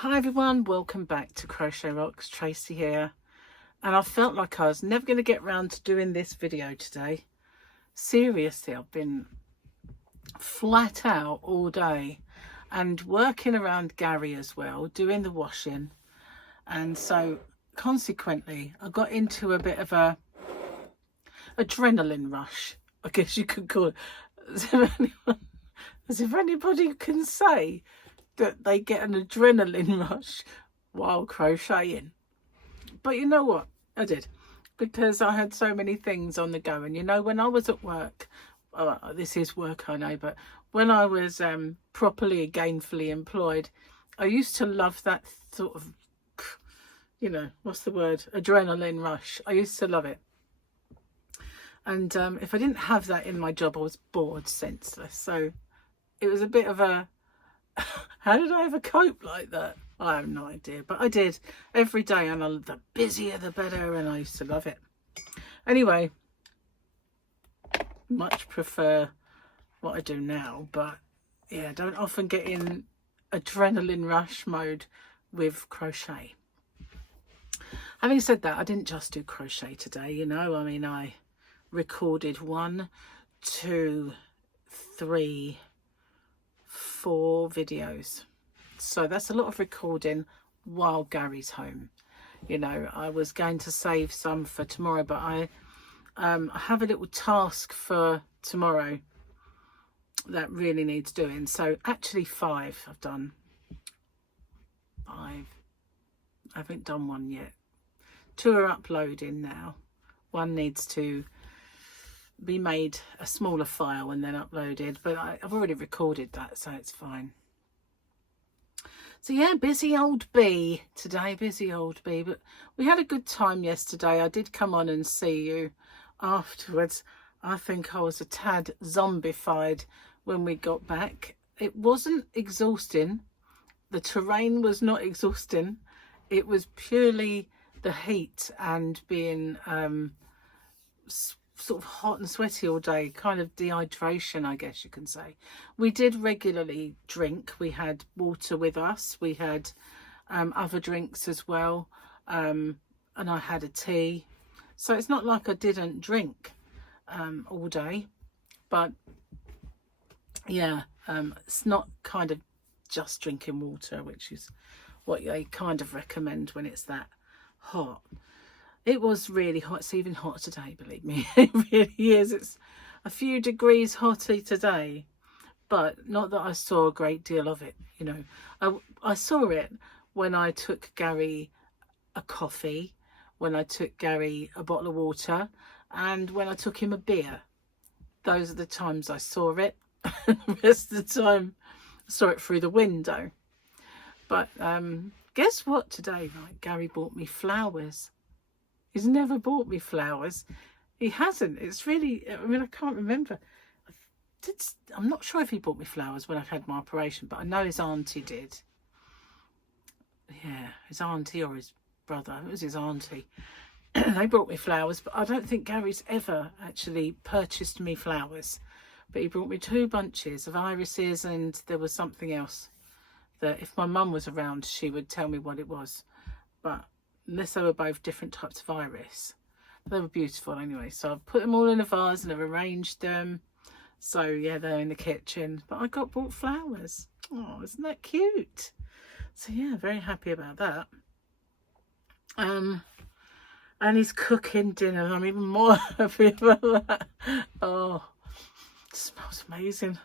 Hi everyone, welcome back to Crochet Rocks. Tracy here, and I felt like I was never going to get around to doing this video today. Seriously, I've been flat out all day and working around Gary as well, doing the washing, and so consequently I got into a bit of a adrenaline rush, I guess you could call it. As if anybody can say that they get an adrenaline rush while crocheting. But you know what? I did, because I had so many things on the go. And you know, when I was at work, this is work, I know, but when I was properly gainfully employed, I used to love that sort of, you know, what's the word? Adrenaline rush. I used to love it. And if I didn't have that in my job, I was bored senseless. So it was a bit of a, how did I ever cope like that? I have no idea, but I did every day, and the busier the better, and I used to love it. Anyway, much prefer what I do now, but yeah, don't often get in adrenaline rush mode with crochet. Having said that, I didn't just do crochet today, you know. I mean, I recorded 1, 2, 3, 4 videos, so that's a lot of recording while Gary's home. You know, I was going to save some for tomorrow, but I have a little task for tomorrow that really needs doing. So actually 5 I've done. 5. I haven't done 1 yet. 2 are uploading now. 1 needs to be made a smaller file and then uploaded, but I've already recorded that, so it's fine. So yeah, busy old bee today, busy old bee, but we had a good time yesterday. I did come on and see you afterwards. I think I was a tad zombified when we got back. It wasn't exhausting. The terrain was not exhausting. It was purely the heat and being sort of hot and sweaty all day, kind of dehydration, I guess you can say. We did regularly drink. We had water with us. We had other drinks as well, and I had a tea. So it's not like I didn't drink all day, but yeah, it's not kind of just drinking water, which is what they kind of recommend when it's that hot. It was really hot. It's even hotter today, believe me. It really is. It's a few degrees hotter today, but not that I saw a great deal of it. You know, I saw it when I took Gary a coffee, when I took Gary a bottle of water, and when I took him a beer. Those are the times I saw it. The rest of the time I saw it through the window. But guess what today, right? Gary bought me flowers. He's never bought me flowers. He hasn't. It's really, I mean, I can't remember. I'm not sure if he bought me flowers when I had my operation, but I know his auntie did. Yeah, his auntie or his brother. It was his auntie. They brought me flowers, but I don't think Gary's ever actually purchased me flowers. But he brought me 2 bunches of irises, and there was something else that if my mum was around, she would tell me what it was. But unless they were both different types of iris, they were beautiful anyway. So I've put them all in a vase and I've arranged them. So yeah, they're in the kitchen, but I got bought flowers. Oh, isn't that cute? So yeah, very happy about that. And he's cooking dinner. I'm even more happy about that. Oh, it smells amazing.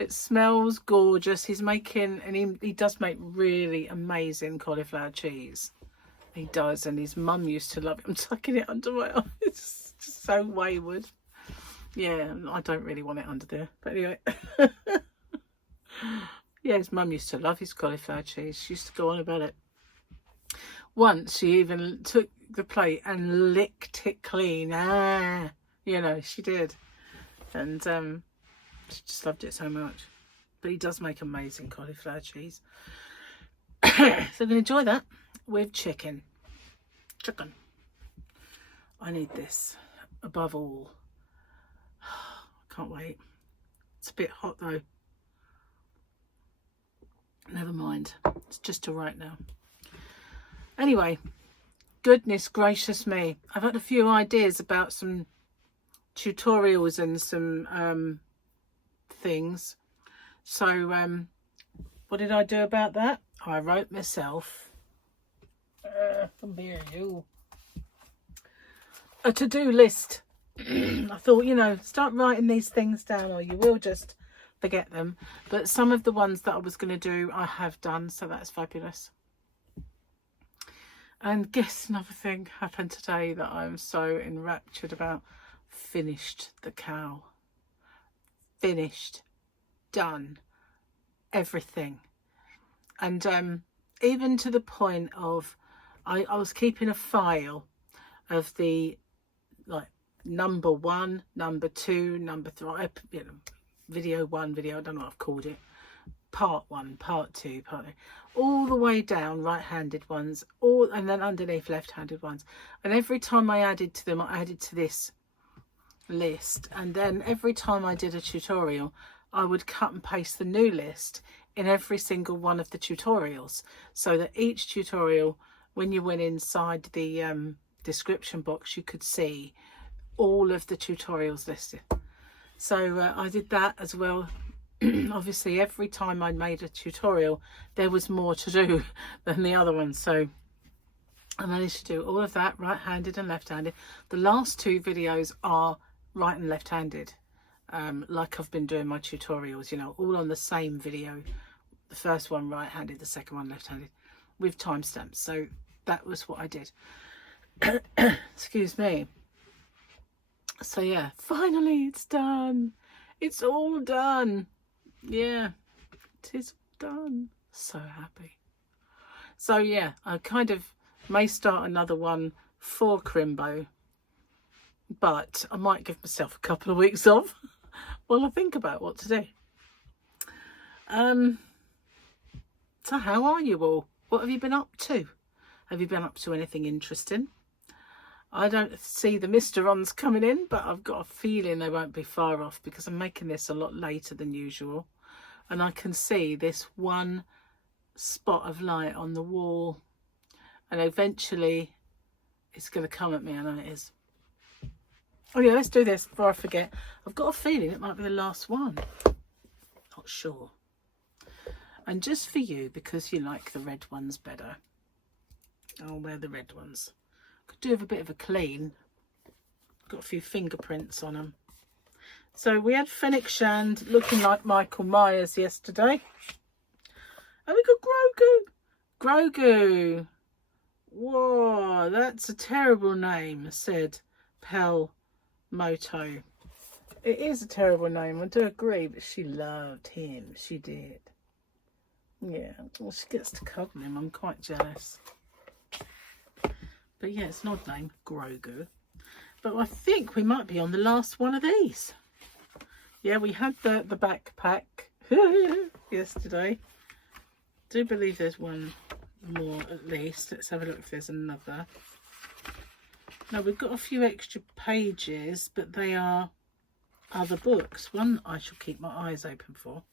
It smells gorgeous. He's making, and he does make really amazing cauliflower cheese. He does, and his mum used to love it. I'm tucking it under my arm. It's just so wayward. Yeah, I don't really want it under there. But anyway. Yeah, his mum used to love his cauliflower cheese. She used to go on about it. Once she even took the plate and licked it clean. You know, she did. And she just loved it so much. But he does make amazing cauliflower cheese. So I'm going to enjoy that with chicken. I need this above all. Can't wait. It's a bit hot though. Never mind. It's just all right now. Anyway, goodness gracious me. I've had a few ideas about some tutorials and some things. So what did I do about that? I wrote myself a to-do list. I thought, you know, start writing these things down or you will just forget them. But some of the ones that I was going to do, I have done. So that's fabulous. And guess another thing happened today that I'm so enraptured about. Finished the cow. Finished. Done. Everything. And even to the point of I was keeping a file of the like number 1, number 2, number 3, you know, video 1, video, I don't know what I've called it, part 1, part 2, part 3, all the way down right-handed ones, all, and then underneath left-handed ones. And every time I added to them, I added to this list. And then every time I did a tutorial, I would cut and paste the new list in every single one of the tutorials, so that each tutorial, when you went inside the description box, you could see all of the tutorials listed. So I did that as well. Obviously, every time I made a tutorial, there was more to do than the other one. So I managed to do all of that, right-handed and left-handed. The last 2 videos are right and left-handed, like I've been doing my tutorials, you know, all on the same video. The first one right-handed, the second one left-handed, with timestamps. So that was what I did. Excuse me. So yeah, finally it's done. It's all done. Yeah, it is done. So happy. So yeah, I kind of may start another one for Crimbo, but I might give myself a couple of weeks off while I think about what to do. So how are you all? What have you been up to? Have you been up to anything interesting? I don't see the Mysterons coming in, but I've got a feeling they won't be far off because I'm making this a lot later than usual. And I can see this one spot of light on the wall. And eventually it's going to come at me. I know it is. Oh yeah, let's do this before I forget. I've got a feeling it might be the last one. Not sure. And just for you, because you like the red ones better, I'll wear the red ones. Could do with a bit of a clean. Got a few fingerprints on them. So we had Fennec Shand looking like Michael Myers yesterday. And we got Grogu. Grogu. Whoa, that's a terrible name, said Pel Moto. It is a terrible name, I do agree, but she loved him. She did. Yeah, well, she gets to cuddle him. I'm quite jealous. But yeah, it's an odd name, Grogu. But I think we might be on the last one of these. Yeah, we had the backpack yesterday. Do believe there's one more at least. Let's have a look if there's another. Now, we've got a few extra pages, but they are other books. One I shall keep my eyes open for.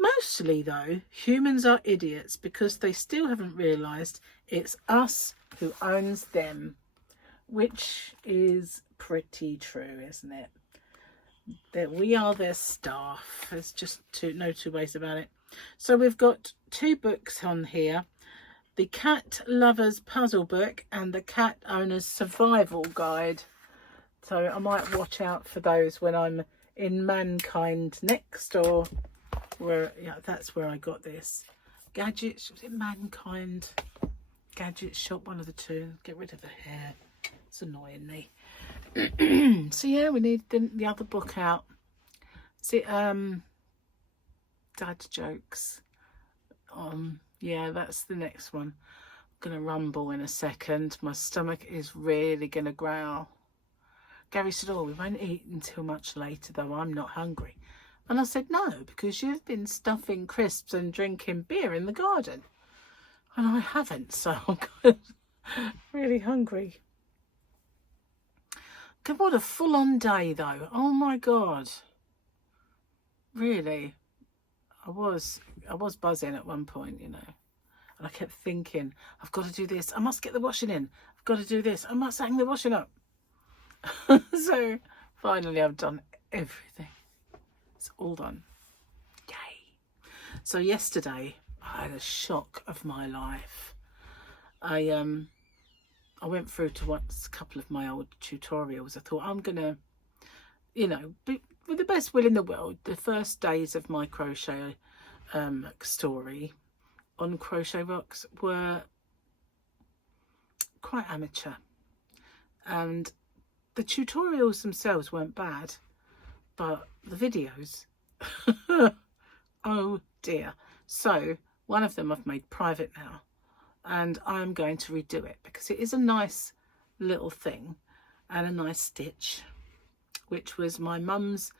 Mostly, though, humans are idiots because they still haven't realised it's us who owns them, which is pretty true, isn't it? That we are their staff. There's just no two ways about it. So we've got 2 books on here. The Cat Lover's Puzzle Book and the Cat Owner's Survival Guide. So I might watch out for those when I'm in Mankind next, or where, yeah, that's where I got this. Gadgets, was it Mankind? Gadget shop, one of the two. Get rid of the hair. It's annoying me. So yeah, we need the other book out. Is it Dad Jokes? Yeah, that's the next one. I'm gonna rumble in a second. My stomach is really gonna growl. Gary said, oh, we won't eat until much later, though I'm not hungry. And I said, no, because you've been stuffing crisps and drinking beer in the garden. And I haven't, so I'm really hungry. God, what a full-on day, though. Oh, my God. Really. I was buzzing at one point, you know. And I kept thinking, I've got to do this. I must get the washing in. I've got to do this. I must hang the washing up. So finally I've done everything. It's all done. Yay. So yesterday I had a shock of my life. I went through to watch a couple of my old tutorials. I thought I'm gonna, you know, with the best will in the world, the first days of my crochet story on Crochet Rocks were quite amateur, and the tutorials themselves weren't bad, but the videos, oh dear. So one of them I've made private now, and I'm going to redo it because it is a nice little thing and a nice stitch, which was my mum's,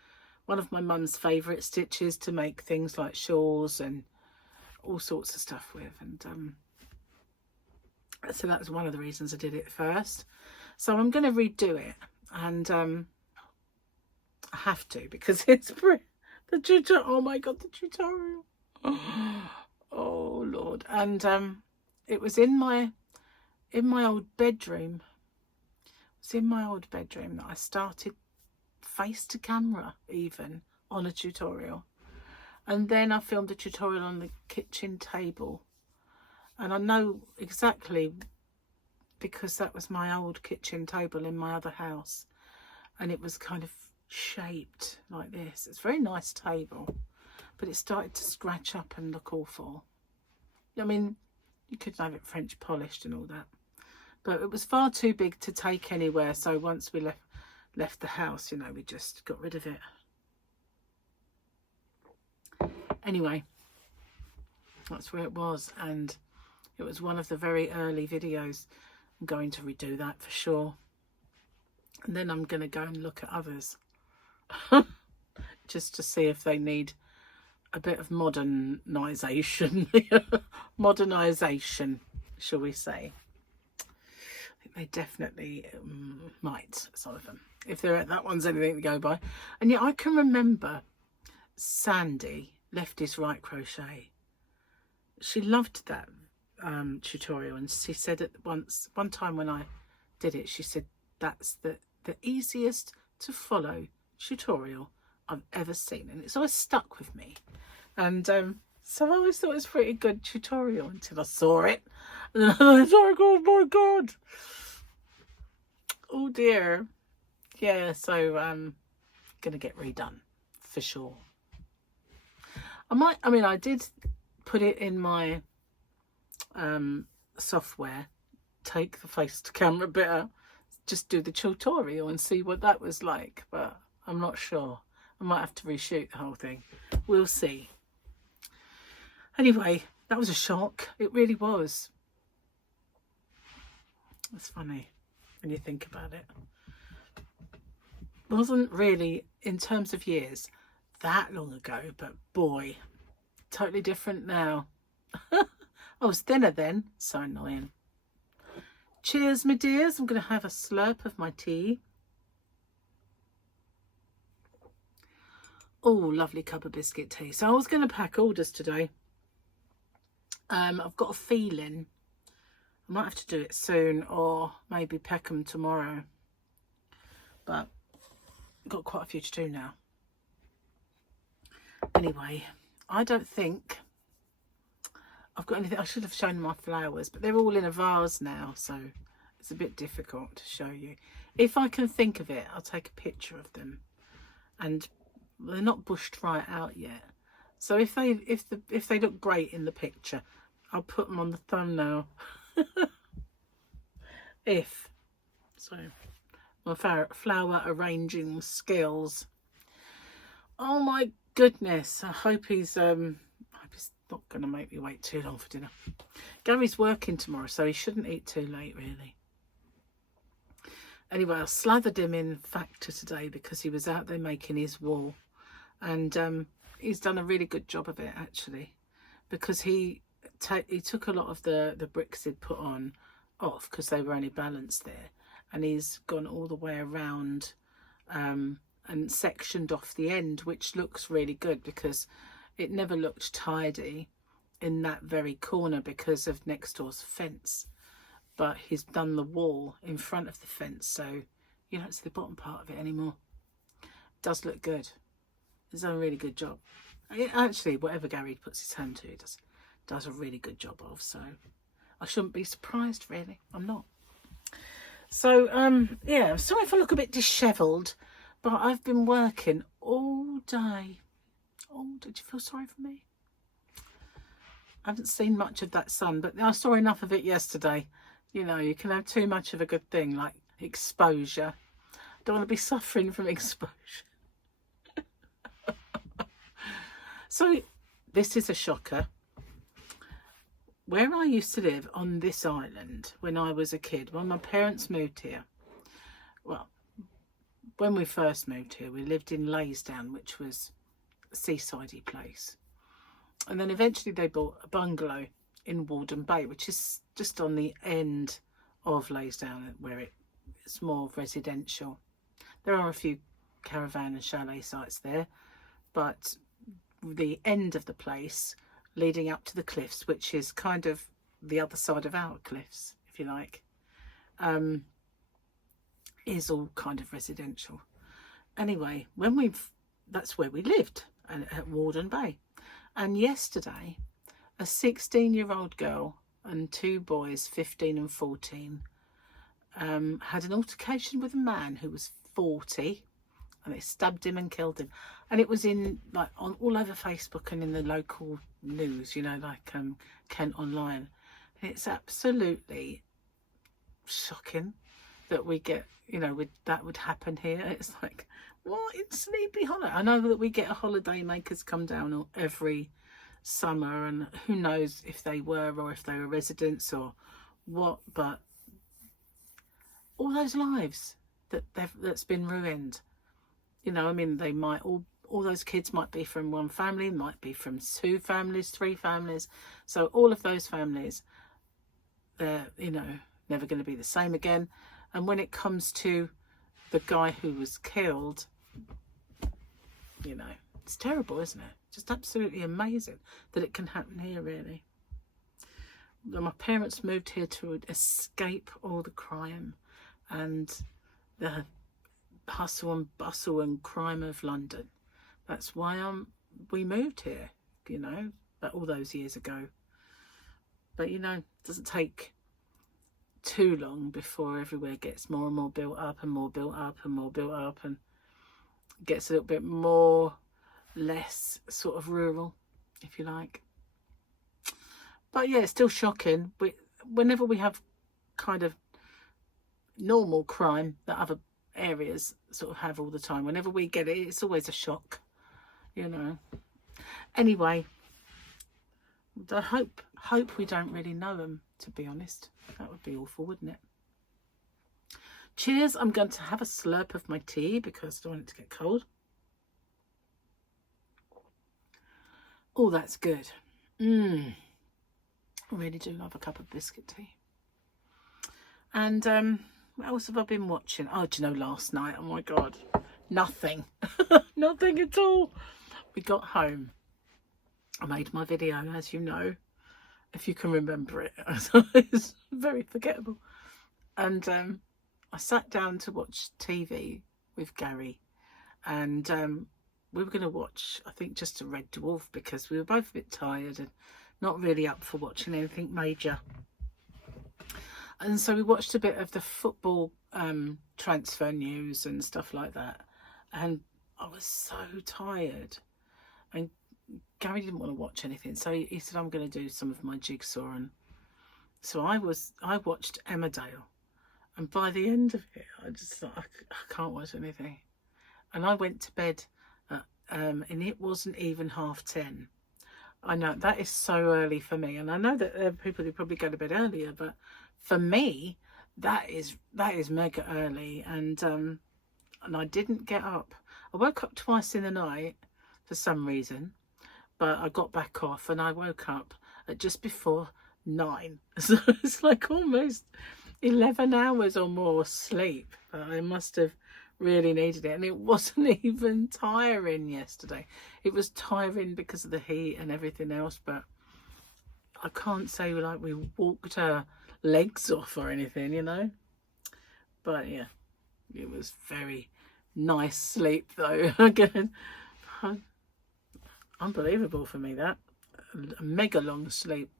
one of my mum's favourite stitches to make things like shawls and all sorts of stuff with. And so that's one of the reasons I did it first. So I'm going to redo it, and I have to, because it's the tutorial. Oh my god, the tutorial. Oh lord. And it was in my old bedroom. It's in my old bedroom that I started face to camera even on a tutorial, and then I filmed a tutorial on the kitchen table. And I know exactly, because that was my old kitchen table in my other house, and it was kind of shaped like this. It's a very nice table, but it started to scratch up and look awful. I mean, you could have it French polished and all that, but it was far too big to take anywhere. So once we left the house, you know, we just got rid of it. Anyway, that's where it was, and it was one of the very early videos. I'm going to redo that for sure, and then I'm going to go and look at others just to see if they need a bit of modernization. Modernization, shall we say. I think they definitely might, some of them, if that one's anything to go by. And yet I can remember Sandy, Left is Right Crochet. She loved that tutorial, and she said it one time when I did it, she said that's the easiest to follow tutorial I've ever seen, and it's always stuck with me. And so I always thought it was a pretty good tutorial until I saw it, and then I was like, oh my god, oh dear. Yeah, so gonna get redone for sure. I did put it in my software, take the face to camera bit out, just do the tutorial and see what that was like, but I'm not sure. I might have to reshoot the whole thing. We'll see. Anyway, that was a shock. It really was. It's funny when you think about it. It wasn't really, in terms of years, that long ago, but boy, totally different now. I was thinner then. So annoying. Cheers, my dears. I'm going to have a slurp of my tea. Oh, lovely cup of biscuit tea. So I was going to pack orders today. I've got a feeling I might have to do it soon, or maybe pack them tomorrow. But I've got quite a few to do now. Anyway, I don't think I've got anything. I should have shown my flowers, but they're all in a vase now, so it's a bit difficult to show you. If I can think of it, I'll take a picture of them. And they're not bushed right out yet, so if they look great in the picture, I'll put them on the thumbnail. So my flower arranging skills. Oh my goodness, I hope he's not going to make me wait too long for dinner. Gary's working tomorrow, so he shouldn't eat too late really. Anyway, I slathered him in Factor today because he was out there making his wall, and he's done a really good job of it actually, because he took a lot of the bricks he'd put on off because they were only balanced there, and he's gone all the way around and sectioned off the end, which looks really good because it never looked tidy. in that very corner because of next door's fence, but he's done the wall in front of the fence, so you don't see the bottom part of it anymore. It does look good. He's done a really good job. Actually, whatever Gary puts his hand to, he does a really good job of, so I shouldn't be surprised, really. I'm not. So, yeah, sorry if I look a bit dishevelled, but I've been working all day. Oh, did you feel sorry for me? I haven't seen much of that sun, but I saw enough of it yesterday. You know, you can have too much of a good thing, like exposure. I don't want to be suffering from exposure. So, this is a shocker. Where I used to live on this island when I was a kid, when my parents moved here, well, when we first moved here, we lived in Laysdown, which was a seasidey place. And then eventually they bought a bungalow in Walden Bay, which is just on the end of Laysdown, where it's more residential. There are a few caravan and chalet sites there, but the end of the place leading up to the cliffs, which is kind of the other side of our cliffs, if you like, is all kind of residential. Anyway, that's where we lived, at Walden Bay. And yesterday, a 16-year-old girl and two boys, 15 and 14, had an altercation with a man who was 40, and they stabbed him and killed him. And it was in, like, all over Facebook and in the local news, you know, like Kent Online. And it's absolutely shocking that we get, you know, that would happen here. It's like, what, in Sleepy Hollow? I know that we get a holiday makers come down every summer, and who knows if they were or if they were residents or what, but all those lives that's been ruined. You know, I mean, they might all those kids might be from one family, might be from two families, three families. So all of those families, they're, you know, never going to be the same again. And when it comes to the guy who was killed, you know, it's terrible, isn't it? Just absolutely amazing that it can happen here, really. My parents moved here to escape all the crime and the hustle and bustle and crime of London. That's why we moved here, you know, but all those years ago. But, you know, it doesn't take too long before everywhere gets more and more built up and more built up and more built up, and gets a little bit more, less sort of rural, if you like. But yeah, it's still shocking. Whenever we have kind of normal crime that other areas sort of have all the time, whenever we get it, it's always a shock, you know. Anyway, I hope we don't really know them, to be honest. That would be awful, wouldn't it? Cheers. I'm going to have a slurp of my tea because I don't want it to get cold. Oh, that's good. I really do love a cup of biscuit tea. And what else have I been watching? Oh, do you know, last night, oh my God, nothing. Nothing at all. We got home. I made my video, as you know, if you can remember it. It's very forgettable. And I sat down to watch TV with Gary, and we were going to watch, I think, just a Red Dwarf, because we were both a bit tired and not really up for watching anything major. And so we watched a bit of the football transfer news and stuff like that. And I was so tired. And Gary didn't want to watch anything. So he said, I'm going to do some of my jigsaw. And so I watched Emmerdale. And by the end of it, I just thought, I can't watch anything. And I went to bed, and it wasn't even 10:30. I know that is so early for me. And I know that there are people who probably go to bed earlier, but for me, that is mega early. And I didn't get up. I woke up twice in the night for some reason, but I got back off, and I woke up at just before 9. So it's like almost 11 hours or more sleep. But I must have really needed it. And it wasn't even tiring yesterday. It was tiring because of the heat and everything else, but I can't say like we walked her legs off or anything, you know. But yeah, it was very nice sleep though. Again, unbelievable for me, that. A mega long sleep.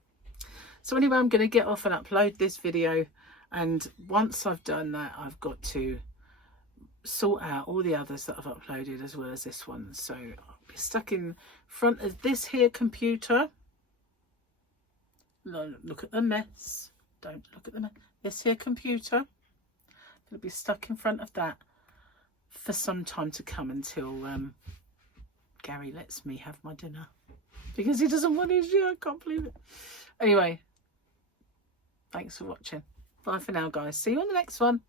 So anyway, I'm going to get off and upload this video, and once I've done that, I've got to sort out all the others that I've uploaded as well as this one. So I'll be stuck in front of this here computer. Look at the mess. Don't look at the mess. This here computer. I'm going to be stuck in front of that for some time to come, until Gary lets me have my dinner, because he doesn't want his share. I can't believe it. Anyway, thanks for watching. Bye for now, guys. See you on the next one.